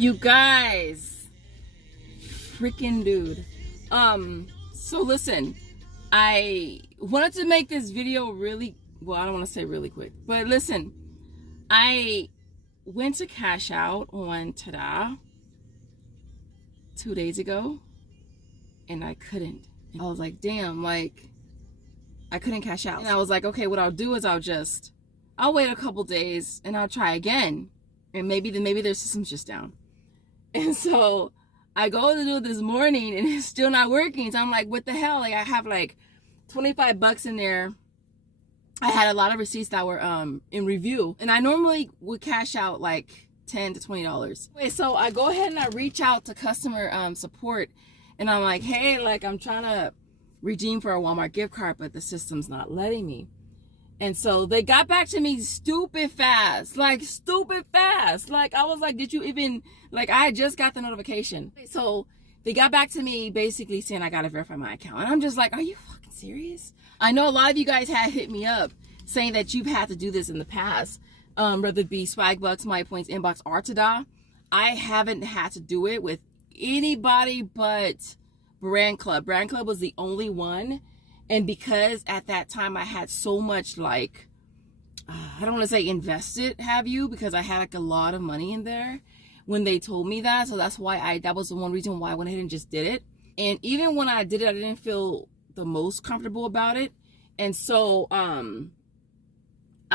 You guys, freaking dude. So listen, I wanted to make this video really, well, I don't want to say really quick, but listen, I went to cash out on Tada 2 days ago and I couldn't. I was like, damn, like I couldn't cash out. And I was like, okay, what I'll do is I'll wait a couple days and I'll try again. And maybe their system's just down. And so I go to do it this morning and it's still not working. So I'm like, what the hell? Like I have like $25 in there. I had a lot of receipts that were in review. And I normally would cash out like $10 to $20. Wait, so I go ahead and I reach out to customer support and I'm like, hey, like I'm trying to redeem for a Walmart gift card, but the system's not letting me. And so they got back to me stupid fast. Like I was like, did you even, like I had just got the notification. So they got back to me basically saying I gotta verify my account. And I'm just like, are you fucking serious? I know a lot of you guys had hit me up saying that you've had to do this in the past, whether it be Swagbucks, My Points, Inbox, or Tada. I haven't had to do it with anybody but Brand Club. Brand Club was the only one. And because at that time I had so much like, I don't want to say invested, have you? Because I had like a lot of money in there when they told me that. So that's why that was the one reason why I went ahead and just did it. And even when I did it, I didn't feel the most comfortable about it. And so I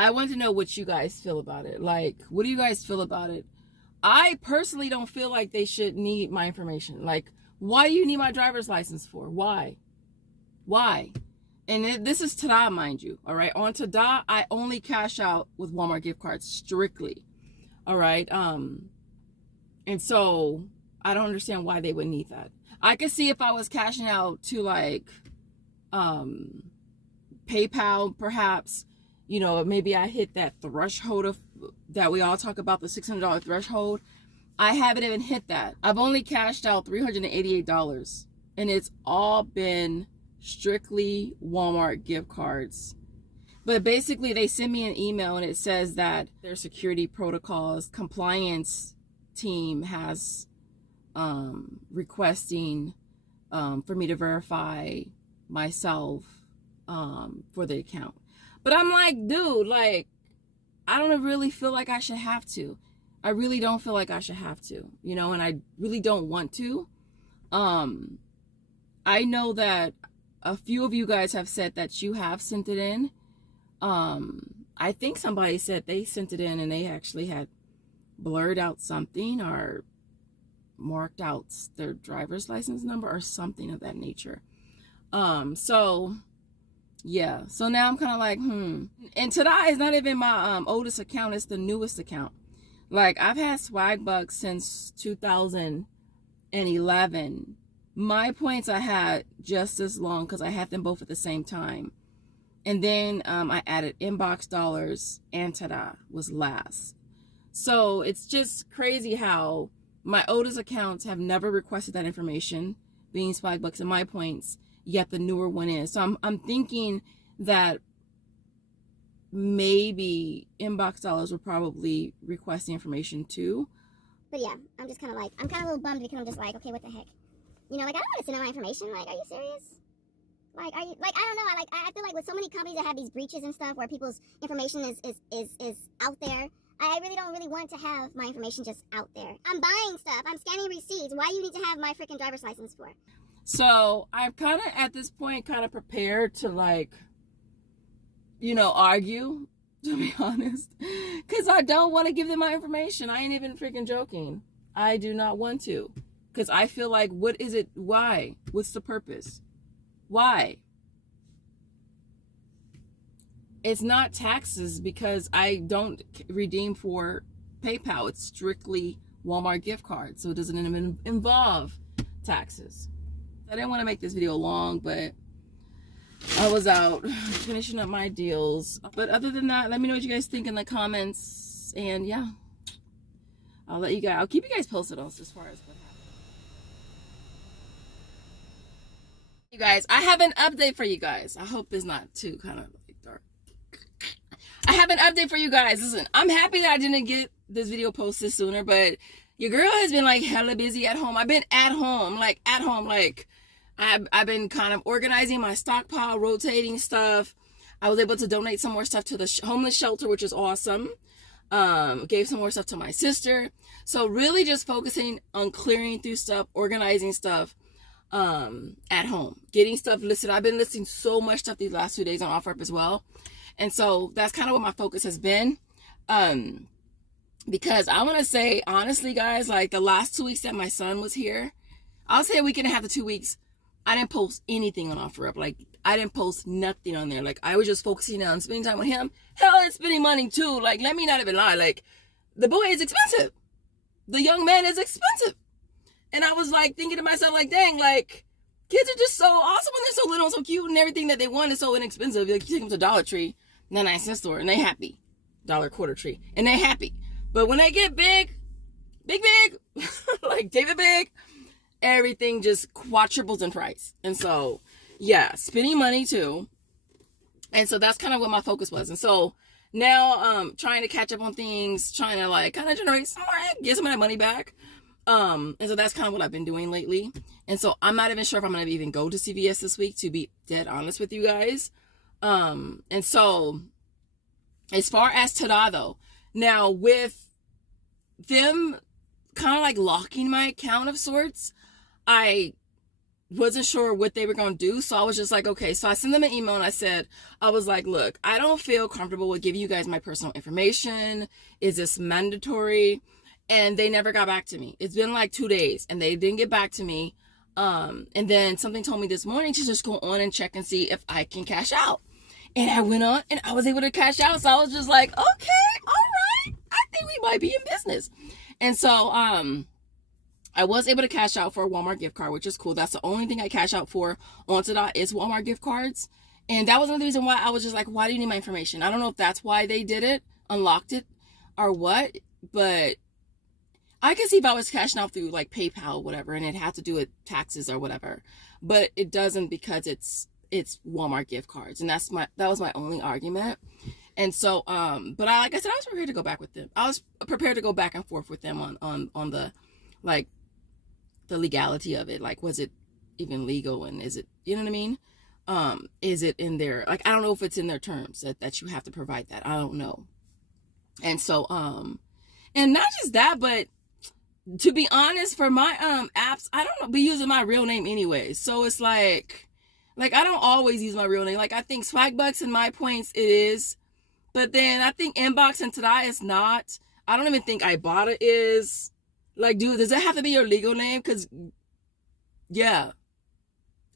want to know what you guys feel about it. Like, what do you guys feel about it? I personally don't feel like they should need my information. Like, why do you need my driver's license for? Why? And this is Tada, mind you, all right? On Tada, I only cash out with Walmart gift cards, strictly, all right? And so I don't understand why they would need that. I could see if I was cashing out to like PayPal, perhaps, you know, maybe I hit that threshold of that we all talk about, the $600 threshold. I haven't even hit that. I've only cashed out $388, and it's all been strictly Walmart gift cards. But basically they send me an email and it says that their security protocols compliance team has requesting for me to verify myself for the account. But I'm like, dude, like I don't really feel like I should have to. I really don't feel like I should have to, you know, and I really don't want to. I know that a few of you guys have said that you have sent it in. I think somebody said they sent it in and they actually had blurred out something or marked out their driver's license number or something of that nature. So yeah, so now I'm kind of like, And Tada is not even my oldest account, it's the newest account. Like I've had Swagbucks since 2011. My Points I had just as long because I had them both at the same time. And then I added Inbox Dollars and Tada was last. So it's just crazy how my oldest accounts have never requested that information, being Swagbucks and My Points, yet the newer one is. So I'm thinking that maybe Inbox Dollars will probably request the information too. But yeah, I'm just kind of like, I'm kind of a little bummed because I'm just like, okay, what the heck? You know, like, I don't want to send out my information. Like, are you serious? Like, are you, like, I don't know. I feel like with so many companies that have these breaches and stuff where people's information is out there, I really don't want to have my information just out there. I'm buying stuff. I'm scanning receipts. Why do you need to have my freaking driver's license for? So I'm kind of at this point kind of prepared to like, you know, argue, to be honest, because I don't want to give them my information. I ain't even freaking joking. I do not want to. Because I feel like, what is it? Why? What's the purpose? Why? It's not taxes because I don't redeem for PayPal. It's strictly Walmart gift cards. So it doesn't involve taxes. I didn't want to make this video long, but I was out finishing up my deals. But other than that, let me know what you guys think in the comments. And yeah, I'll keep you guys posted on as far as what happens. You guys, I have an update for you guys. I hope it's not too kind of like dark. I have an update for you guys. Listen, I'm happy that I didn't get this video posted sooner, but your girl has been like hella busy at home. I've been at home. I've been kind of organizing my stockpile, rotating stuff. I was able to donate some more stuff to the homeless shelter, which is awesome. Gave some more stuff to my sister. So really just focusing on clearing through stuff, organizing stuff at home, getting stuff listed. I've been listing so much stuff these last 2 days on OfferUp as well. And so that's kind of what my focus has been. Because I want to say, honestly, guys, like the last 2 weeks that my son was here, I'll say a week and a half to 2 weeks, I didn't post anything on OfferUp. Like, I didn't post nothing on there. Like, I was just focusing on spending time with him. Hell, and spending money too. Like, let me not even lie. Like, the boy is expensive. The young man is expensive. And I was like thinking to myself, like, dang, like, kids are just so awesome when they're so little and so cute, and everything that they want is so inexpensive. Like, you take them to Dollar Tree, 99-cent store, and they happy. Dollar Quarter Tree, and they happy. But when they get big, like David Big, everything just quadruples in price. And so, yeah, spending money too. And so that's kind of what my focus was. And so now, trying to catch up on things, trying to like kind of generate some more, get some of that money back. And so that's kind of what I've been doing lately. And so I'm not even sure if I'm going to even go to CVS this week, to be dead honest with you guys. And so as far as Tada though, now with them kind of like locking my account of sorts, I wasn't sure what they were going to do. So I was just like, okay. So I sent them an email and I was like, look, I don't feel comfortable with giving you guys my personal information. Is this mandatory? And they never got back to me. It's been like 2 days and they didn't get back to me. And then something told me this morning to just go on and check and see if I can cash out. And I went on and I was able to cash out. So I was just like, okay, all right. I think we might be in business. And so, I was able to cash out for a Walmart gift card, which is cool. That's the only thing I cash out for on Tada is Walmart gift cards. And that was another reason why I was just like, why do you need my information? I don't know if that's why they did it, unlocked it, or what, but I could see if I was cashing out through like PayPal or whatever, and it had to do with taxes or whatever, but it doesn't because it's Walmart gift cards. And that was my only argument. And so, but like I said, I was prepared to go back with them. I was prepared to go back and forth with them on the, like, the legality of it. Like, was it even legal? And is it, you know what I mean? Is it in their, like, I don't know if it's in their terms that you have to provide that. I don't know. And so, and not just that, but to be honest, for my, apps, I don't be using my real name anyway. So it's like I don't always use my real name. Like, I think Swagbucks and My Points it is, but then I think Inbox and Tada is not. I don't even think Ibotta is. Like, dude, does it have to be your legal name? Because, yeah,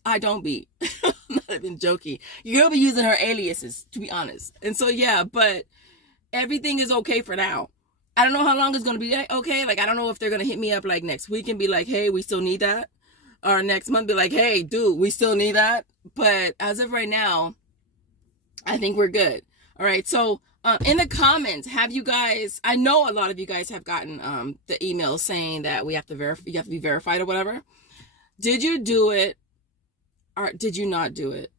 I don't be. I'm not even joking. You're going to be using her aliases, to be honest. And so, yeah, but everything is okay for now. I don't know how long it's going to be okay. Like, I don't know if they're going to hit me up, like, next week and be like, hey, we still need that. Or next month be like, hey, dude, we still need that. But as of right now, I think we're good. All right, so in the comments, have you guys, I know a lot of you guys have gotten the email saying that you have to be verified or whatever. Did you do it or did you not do it?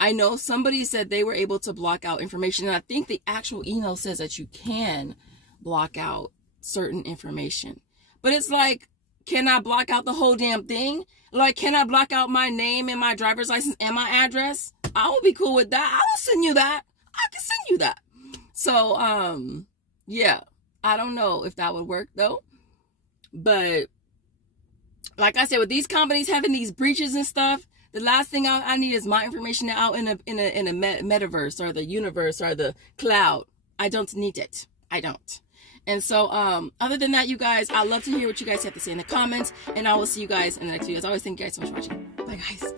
I know somebody said they were able to block out information, and I think the actual email says that you can block out certain information. But it's like, can I block out the whole damn thing? Like, can I block out my name and my driver's license and my address? I will be cool with that. I will send you that. I can send you that. So, yeah, I don't know if that would work though. But like I said, with these companies having these breaches and stuff, the last thing I need is my information out in a metaverse or the universe or the cloud. I don't need it. I don't. And so, other than that, you guys, I'd love to hear what you guys have to say in the comments, and I will see you guys in the next video. As always, thank you guys so much for watching. Bye, guys.